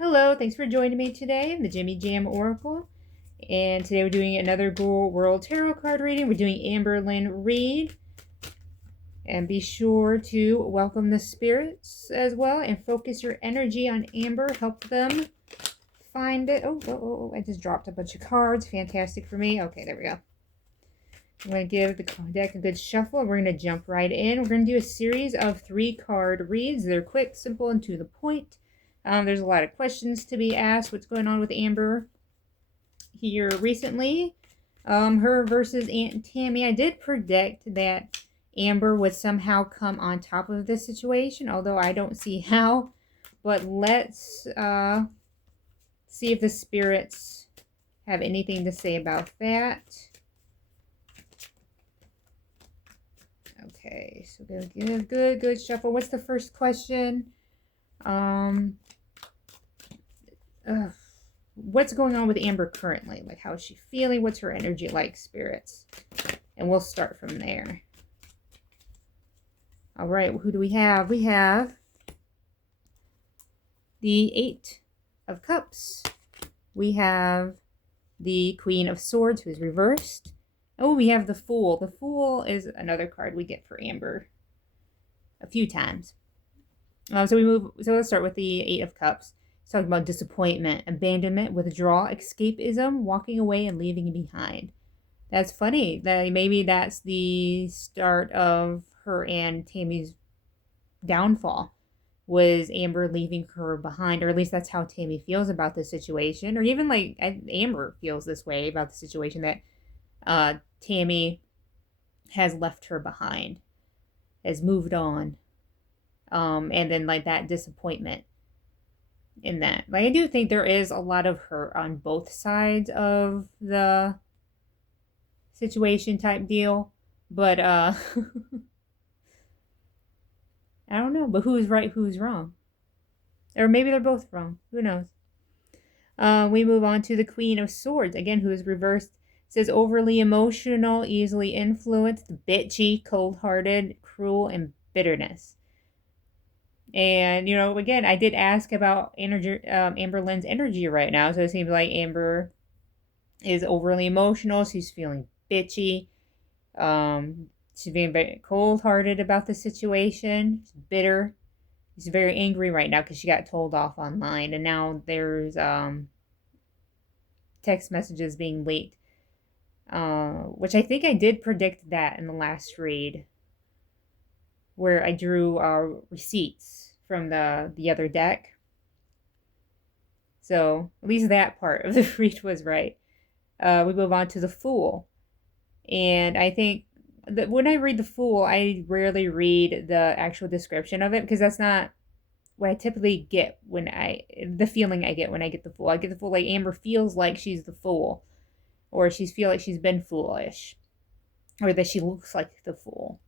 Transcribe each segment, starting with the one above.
Hello, thanks for joining me today in the Jimmy Jam Oracle. And today we're doing another Ghoul World Tarot card reading. We're doing Amberlynn Reed. And be sure to welcome the spirits as well and focus your energy on Amber. Help them find it. Oh, I just dropped a bunch of cards. Fantastic for me. Okay, there we go. I'm going to give the deck a good shuffle. We're going to jump right in. We're going to do a series of 3-card reads. They're quick, simple, and to the point. There's a lot of questions to be asked. What's going on with Amber here recently? Her versus Aunt Tammy. I did predict that Amber would somehow come on top of this situation, although I don't see how. But let's see if the spirits have anything to say about that. Okay, so we're gonna give good shuffle. What's the first question? What's going on with Amber currently? Like, how is she feeling? What's her energy like, spirits? And we'll start from there. All right, who do we have? We have the 8 of Cups. We have the Queen of Swords, who's reversed. Oh, we have the Fool. The Fool is another card we get for Amber a few times. So let's start with the 8 of Cups. It's talking about disappointment, abandonment, withdrawal, escapism, walking away and leaving behind. That's funny. Maybe that's the start of her and Tammy's downfall, was Amber leaving her behind, or at least that's how Tammy feels about the situation, or even like Amber feels this way about the situation, that Tammy has left her behind, has moved on, and then like that disappointment in that. Like, I do think there is a lot of hurt on both sides of the situation type deal, but I don't know, but who's right, who's wrong? Or maybe they're both wrong. Who knows? We move on to the Queen of Swords, again, who is reversed. It says overly emotional, easily influenced, bitchy, cold-hearted, cruel, and bitterness. And, again, I did ask about Amberlynn's energy right now. So it seems like Amber is overly emotional. She's feeling bitchy. She's being very cold-hearted about the situation. She's bitter. She's very angry right now because she got told off online. And now there's text messages being leaked. Which I think I did predict that in the last read, where I drew receipts from the other deck. So at least that part of the read was right. We move on to the Fool. And I think that when I read the Fool, I rarely read the actual description of it, because that's not what I typically get the feeling I get when I get the Fool. I get the Fool like Amber feels like she's the Fool, or she feels like she's been foolish, or that she looks like the Fool.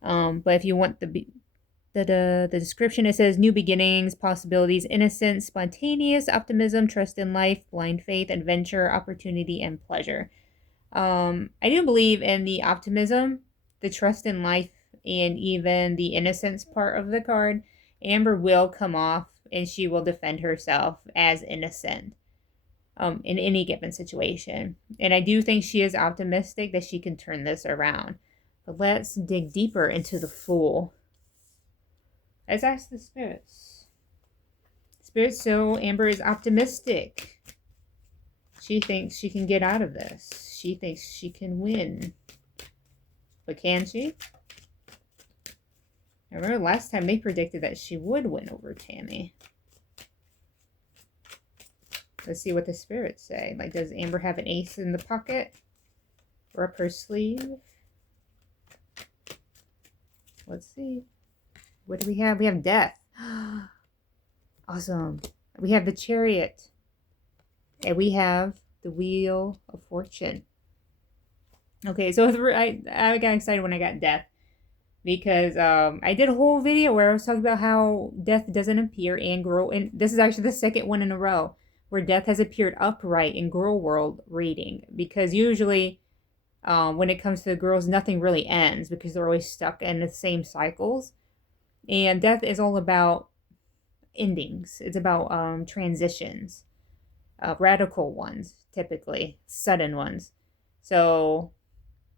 But if you want the description, it says new beginnings, possibilities, innocence, spontaneous optimism, trust in life, blind faith, adventure, opportunity, and pleasure. I do believe in the optimism, the trust in life, and even the innocence part of the card. Amber will come off and she will defend herself as innocent in any given situation. And I do think she is optimistic that she can turn this around. But let's dig deeper into the Fool. Let's ask the spirits. Spirits, so Amber is optimistic. She thinks she can get out of this. She thinks she can win. But can she? I remember last time they predicted that she would win over Tammy. Let's see what the spirits say. Like, does Amber have an ace in the pocket? Or up her sleeve? Let's see. What do we have? We have Death. Awesome. We have the Chariot. And we have the Wheel of Fortune. Okay, so I got excited when I got Death, because I did a whole video where I was talking about how Death doesn't appear in Girl, and this is actually the second one in a row where Death has appeared upright in Girl World reading, because usually when it comes to the girls, nothing really ends because they're always stuck in the same cycles. And Death is all about endings. It's about transitions, radical ones, typically sudden ones. So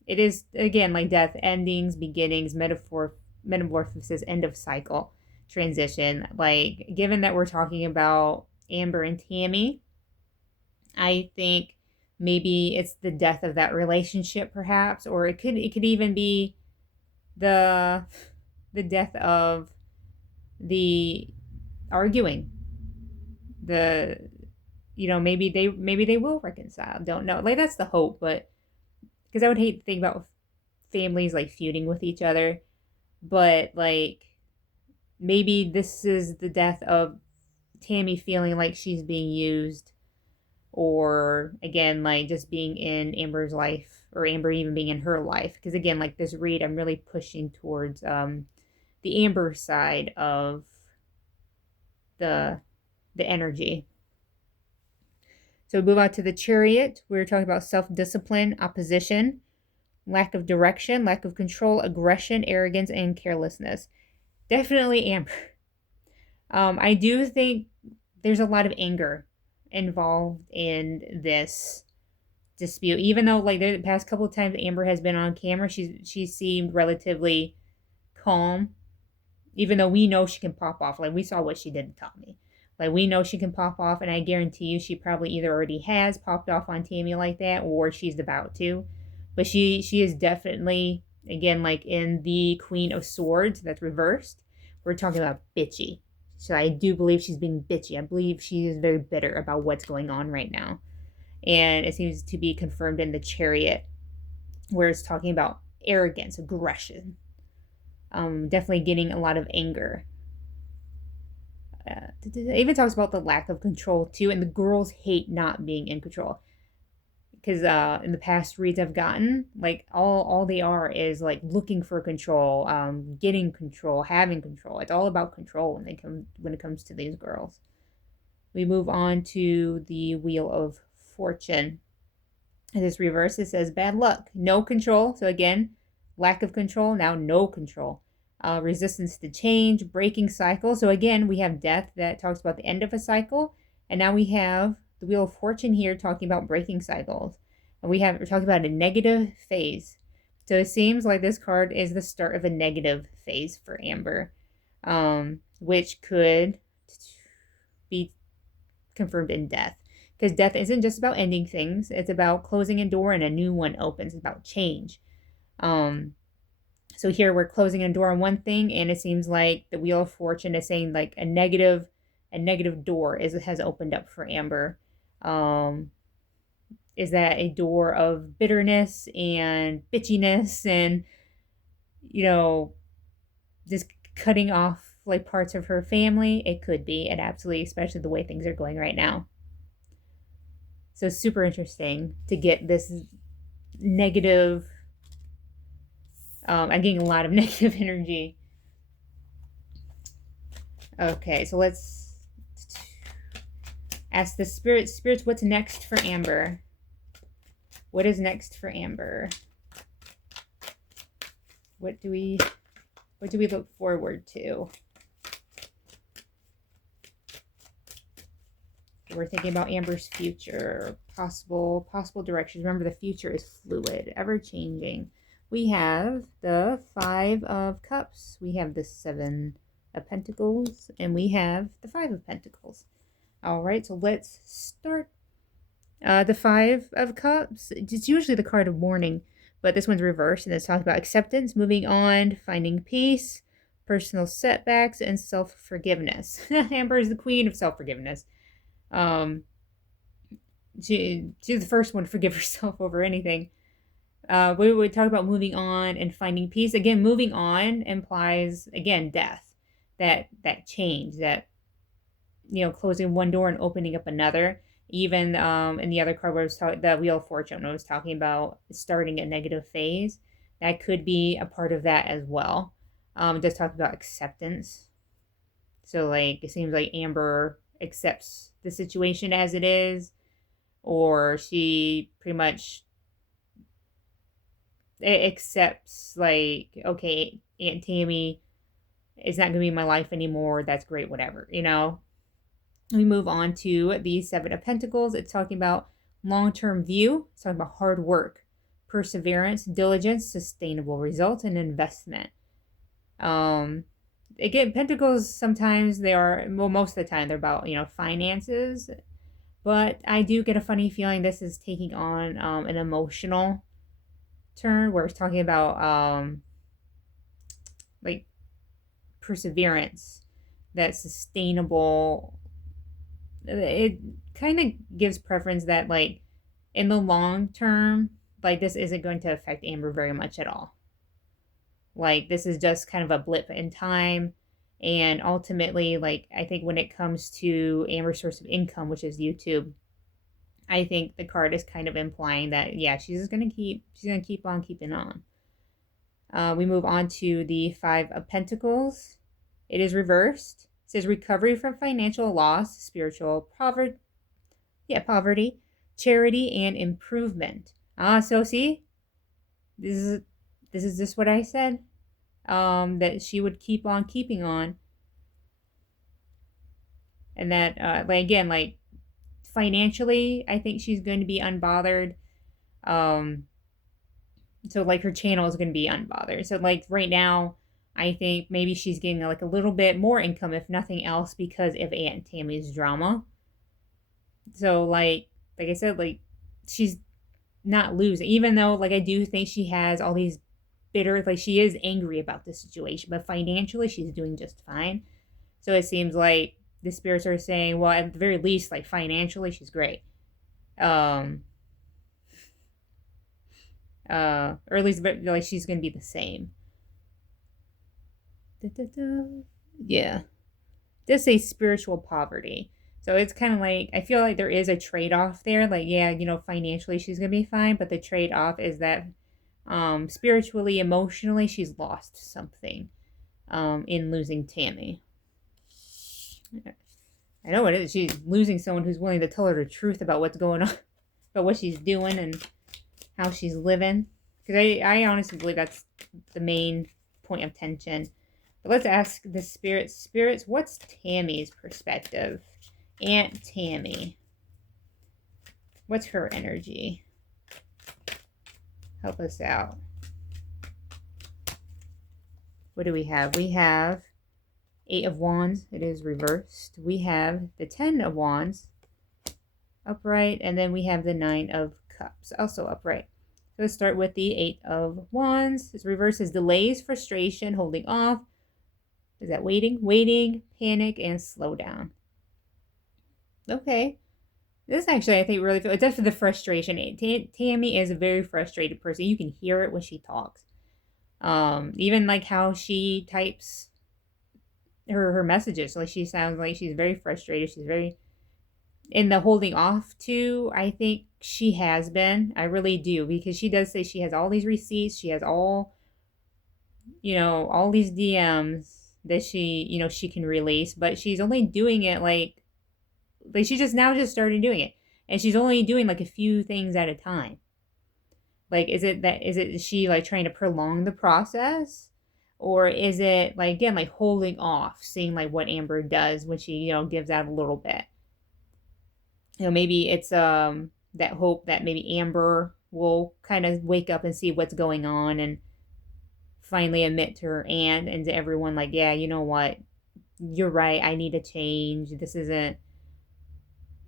it is again like death, endings, beginnings, metamorphosis, end of cycle, transition. Like given that we're talking about Amber and Tammy, I think maybe it's the death of that relationship, perhaps, or it could even be the the death of the arguing. The maybe they will reconcile. Don't know. Like that's the hope, but because I would hate to think about families like feuding with each other, but like maybe this is the death of Tammy feeling like she's being used, or again like just being in Amber's life, or Amber even being in her life, because again like this read I'm really pushing towards the Amber side of the the energy. So we move on to the Chariot. We were talking about self-discipline, opposition, lack of direction, lack of control, aggression, arrogance, and carelessness. Definitely Amber. I do think there's a lot of anger involved in this dispute. Even though like the past couple of times Amber has been on camera, she seemed relatively calm. Even though we know she can pop off, like we saw what she did to Tommy. Like we know she can pop off, and I guarantee you she probably either already has popped off on Tammy like that, or she's about to. But she is definitely again like in the Queen of Swords that's reversed. We're talking about bitchy. So I do believe she's being bitchy. I believe she is very bitter about what's going on right now. And it seems to be confirmed in the Chariot, where it's talking about arrogance, aggression, definitely getting a lot of anger. It even talks about the lack of control too, and the girls hate not being in control. Because in the past reads I've gotten, like all they are is like looking for control, getting control, having control. It's all about control when it comes to these girls. We move on to the Wheel of Fortune. And this reverse, it says bad luck, no control. So again, lack of control, now no control. Resistance to change, breaking cycle. So again, we have death that talks about the end of a cycle. And now we have the Wheel of Fortune here talking about breaking cycles. And we're talking about a negative phase. So it seems like this card is the start of a negative phase for Amber, which could be confirmed in death. Because death isn't just about ending things, it's about closing a door and a new one opens. It's about change. So here we're closing a door on one thing, and it seems like the Wheel of Fortune is saying like a negative door has opened up for Amber. Is that a door of bitterness and bitchiness and just cutting off like parts of her family? It could be, and absolutely, especially the way things are going right now. So super interesting to get this negative. I'm getting a lot of negative energy. Okay, so let's ask the spirits, what's next for Amber? What is next for Amber? What do we look forward to? We're thinking about Amber's future, possible directions. Remember, the future is fluid, ever changing. We have the 5 of Cups. We have the 7 of Pentacles, and we have the 5 of Pentacles. All right, so let's start. The 5 of Cups. It's usually the card of mourning, but this one's reversed, and it's talking about acceptance, moving on, finding peace, personal setbacks, and self-forgiveness. Amber is the queen of self-forgiveness. She's the first one to forgive herself over anything. We would talk about moving on and finding peace. Again, moving on implies, again, death, that change, that, closing one door and opening up another. Even in the other card where the Wheel of Fortune, I was talking about starting a negative phase. That could be a part of that as well. It does talk about acceptance. So, like, it seems like Amber accepts the situation as it is, or she pretty much accepts, like, okay, Aunt Tammy It's not going to be my life anymore. That's great, whatever, you know. We move on to the Seven of Pentacles. It's talking about long-term view. It's talking about hard work, perseverance, diligence, sustainable results, and investment. Again, Pentacles, sometimes they are, well, most of the time they're about, you know, finances. But I do get a funny feeling this is taking on an emotional turn where it's talking about like perseverance, that sustainable. It kind of gives preference that, like, in the long term, like, this isn't going to affect Amber very much at all. Like, this is just kind of a blip in time. And ultimately, like, I think when it comes to Amber's source of income, which is YouTube, I think the card is kind of implying that, yeah, she's gonna keep on keeping on. We move on to the Five of Pentacles. It is reversed. It says recovery from financial loss, spiritual poverty, charity, and improvement. So see, this is just what I said. That she would keep on keeping on, and that like, again, like, financially, I think she's going to be unbothered. So like her channel is going to be unbothered. So like right now, I think maybe she's getting like a little bit more income, if nothing else, because of Aunt Tammy's drama. So like I said, like, she's not losing, even though, like, I do think she has all these bitter, like, she is angry about the situation, but financially she's doing just fine. So it seems like the spirits are saying, well, at the very least, like, financially she's great. Or at least, like, she's gonna be the same. Yeah, just say spiritual poverty. So it's kind of like, I feel like there is a trade-off there. Like, yeah, you know, financially she's gonna be fine, but the trade-off is that spiritually, emotionally, she's lost something in losing Tammy. I know it is. She's losing someone who's willing to tell her the truth about what's going on, about what she's doing and how she's living. Because I honestly believe that's the main point of tension. But let's ask the spirits. Spirits, what's Tammy's perspective? Aunt Tammy. What's her energy? Help us out. What do we have? We have Eight of Wands. It is reversed. We have the 10 of Wands upright. And then we have the 9 of Cups also upright. So let's start with the 8 of Wands. This reverse is delays, frustration, holding off. Is that waiting, panic, and slow down. Okay. This actually, I think, really feels, it's definitely the frustration. Tammy is a very frustrated person. You can hear it when she talks. Even like how she types her messages. Like, she sounds like she's very frustrated. She's very, in the holding off too, I think she has been. I really do, because she does say she has all these receipts. She has all, you know, all these DMs that she, you know, she can release, but she's only doing it like she's just now just started doing it, and she's only doing like a few things at a time. Like, is she like trying to prolong the process, or is it, like, again, like holding off, seeing like what Amber does when she, you know, gives out a little bit. You know, maybe it's that hope that maybe Amber will kind of wake up and see what's going on and finally admit to her aunt and to everyone, like, yeah, you know what, you're right, I need to change. This isn't,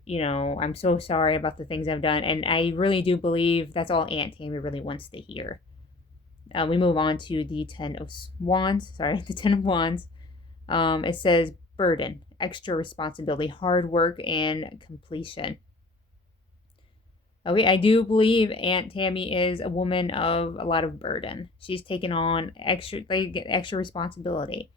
you know, I'm so sorry about the things I've done. And I really do believe that's all Aunt Tammy really wants to hear. We move on to the 10 of Wands. Sorry, the 10 of Wands. It says burden, extra responsibility, hard work, and completion. Okay, I do believe Aunt Tammy is a woman of a lot of burden. She's taken on extra responsibility.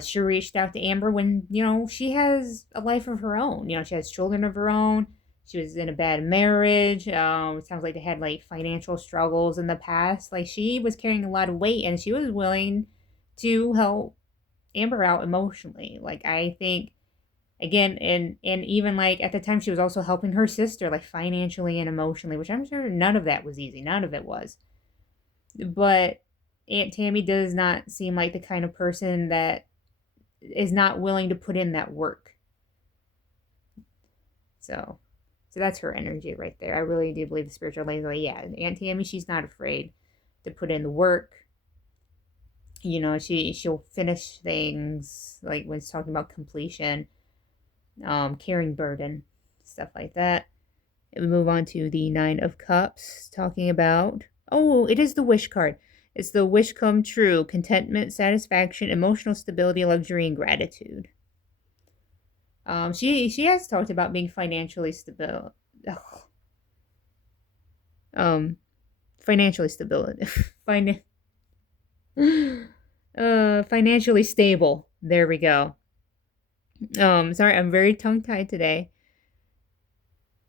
She reached out to Amber when, you know, she has a life of her own. You know, she has children of her own. She was in a bad marriage. It sounds like they had like financial struggles in the past. Like, she was carrying a lot of weight, and she was willing to help Amber out emotionally. Like, I think, again, and even like at the time she was also helping her sister, like, financially and emotionally, which I'm sure none of that was easy. None of it was. But Aunt Tammy does not seem like the kind of person that is not willing to put in that work. So that's her energy right there. I really do believe the spiritual lady, like, yeah, Aunt Tammy, she's not afraid to put in the work. You know, she'll finish things, like when it's talking about completion, carrying burden, stuff like that. And we move on to the Nine of Cups, talking about, oh, it is the wish card. It's the wish come true, contentment, satisfaction, emotional stability, luxury, and gratitude. She has talked about being financially stable. Financially stability. Financially stable. There we go. Sorry, I'm very tongue-tied today.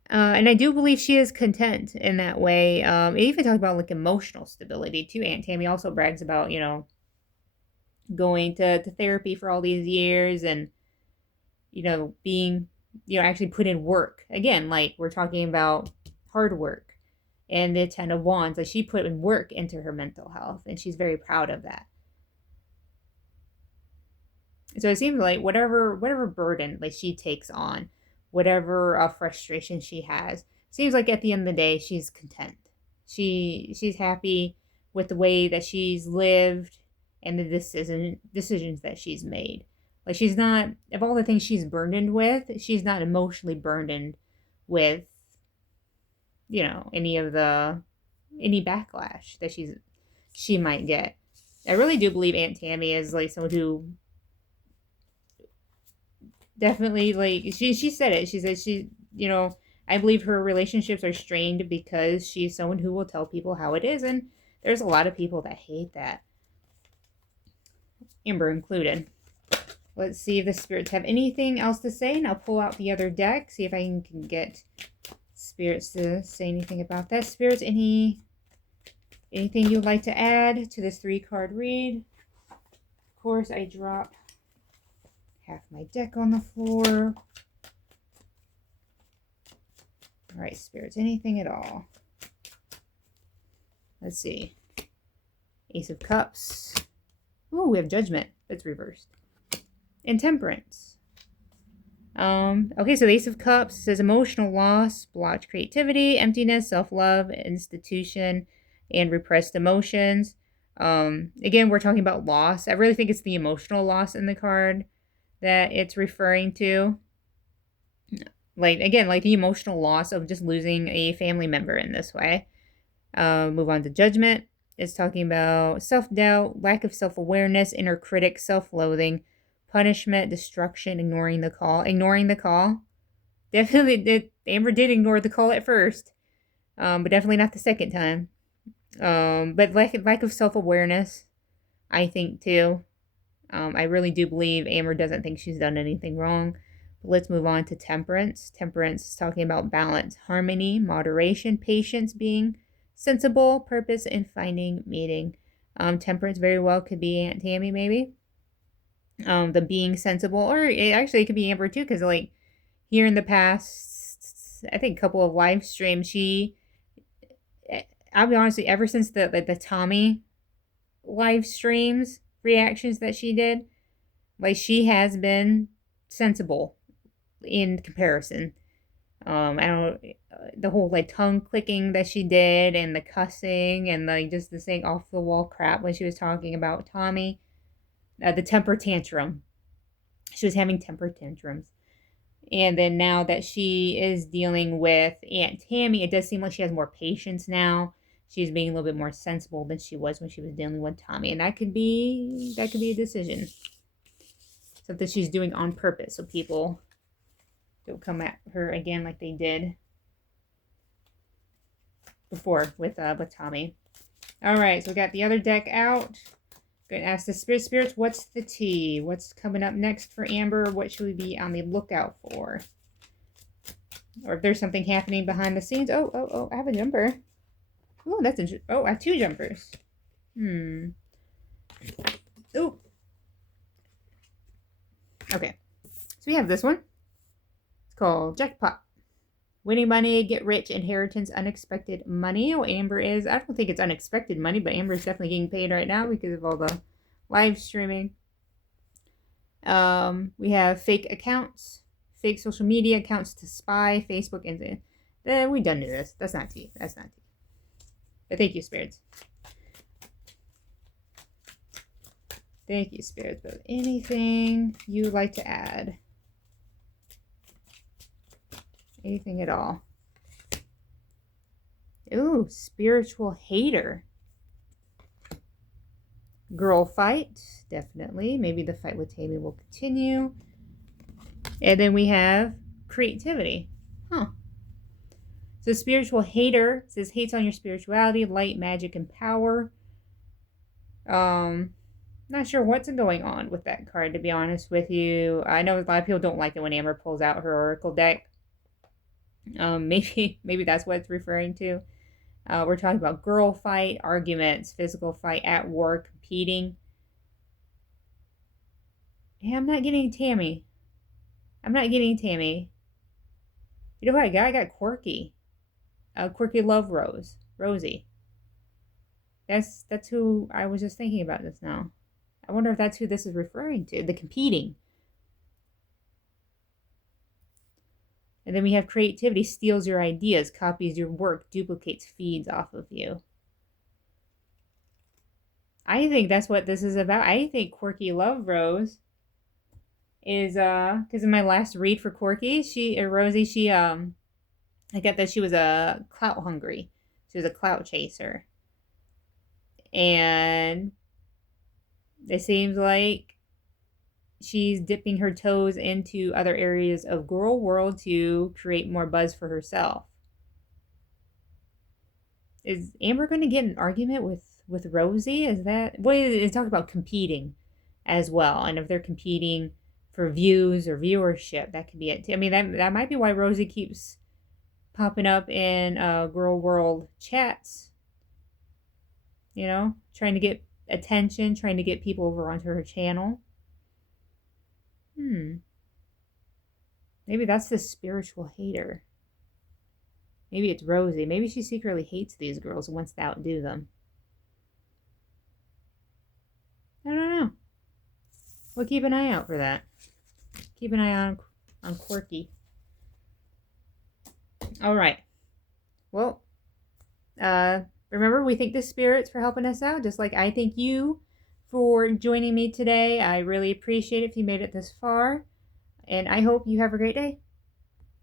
And I do believe she is content in that way. It even talks about like emotional stability too. Aunt Tammy also brags about, you know, going to therapy for all these years and, you know, being, you know, actually put in work. Again, like we're talking about hard work and the Ten of Wands. Like she put in work into her mental health and she's very proud of that. So it seems like whatever burden like she takes on, whatever frustration she has, seems like at the end of the day she's content. She's happy with the way that she's lived and the decisions that she's made. Like she's not, of all the things she's burdened with, she's not emotionally burdened with, you know, any backlash that she might get. I really do believe Aunt Tammy is like someone who definitely, like she said it. She said she, you know, I believe her relationships are strained because she's someone who will tell people how it is, and there's a lot of people that hate that, Amber included. Let's see if the spirits have anything else to say, and I'll pull out the other deck, see if I can get spirits to say anything about that. Spirits, anything you'd like to add to this 3-card read? Of course, I drop half my deck on the floor. All right, spirits, anything at all? Let's see. Ace of Cups. Oh, we have Judgment. That's reversed. And Temperance. Okay, so the Ace of Cups says emotional loss, blocked creativity, emptiness, self-love, institution, and repressed emotions. Again, we're talking about loss. I really think it's the emotional loss in the card that it's referring to. Like, again, like the emotional loss of just losing a family member in this way. Move on to Judgment. It's talking about self-doubt, lack of self-awareness, inner critic, self-loathing, punishment, destruction, ignoring the call. Ignoring the call. Definitely, Amber did ignore the call at first, but definitely not the second time. But lack of self-awareness, I think, too. I really do believe Amber doesn't think she's done anything wrong. But let's move on to Temperance. Temperance is talking about balance, harmony, moderation, patience, being sensible, purpose, and finding meaning. Temperance very well could be Aunt Tammy, maybe. The being sensible, or it could be Amber too, because like here in the past, I think a couple of live streams, I'll be honest with you, ever since the Tommy live streams reactions that she did, like she has been sensible in comparison. I don't, the whole like tongue clicking that she did and the cussing and like just the saying off the wall crap when she was talking about Tommy, the temper tantrum. She was having temper tantrums. And then now that she is dealing with Aunt Tammy, it does seem like she has more patience now. She's being a little bit more sensible than she was when she was dealing with Tommy. And that could be a decision. Something she's doing on purpose so people don't come at her again like they did before with Tommy. All right, so we got the other deck out. Going to ask the spirits, what's the tea? What's coming up next for Amber? What should we be on the lookout for? Or if there's something happening behind the scenes. Oh, I have a jumper. Oh, that's interesting. Oh, I have 2 jumpers. Oh. Okay. So we have this one. It's called Jackpot. Winning money, get rich, inheritance, unexpected money. Oh, Amber is, I don't think it's unexpected money, but Amber is definitely getting paid right now because of all the live streaming. We have fake accounts, fake social media accounts to spy, Facebook, and then we done this. That's not tea. That's not tea. But thank you, spirits. Thank you, spirits. But anything you'd like to add? Anything at all? Ooh, spiritual hater. Girl fight, definitely. Maybe the fight with Tammy will continue. And then we have creativity. Huh. So spiritual hater says hates on your spirituality, light, magic, and power. Not sure what's going on with that card, to be honest with you. I know a lot of people don't like it when Amber pulls out her oracle deck. Maybe that's what it's referring to. We're talking about girl fight, arguments, physical fight at work, competing. Yeah, I'm not getting Tammy. I'm not getting Tammy. You know what I got? I got Quirky. Quirky Love Rose. Rosie. That's who I was just thinking about this now. I wonder if that's who this is referring to. The competing. And then we have creativity, steals your ideas, copies your work, duplicates, feeds off of you. I think that's what this is about. I think Quirky Love Rose is because in my last read for Quirky, Rosie, I get that she was a clout hungry. She was a clout chaser. And it seems like she's dipping her toes into other areas of girl world to create more buzz for herself. Is Amber going to get an argument with Rosie? Is that... Well, it's talking about competing as well. And if they're competing for views or viewership, that could be it too. I mean, that might be why Rosie keeps popping up in girl world chats. You know, trying to get attention, trying to get people over onto her channel. Maybe that's the spiritual hater. Maybe it's Rosie. Maybe she secretly hates these girls and wants to outdo them. I don't know. We'll keep an eye out for that. Keep an eye on Quirky. All right. Well, remember, we thank the spirits for helping us out, just like I thank you for joining me today. I really appreciate it if you made it this far, and I hope you have a great day.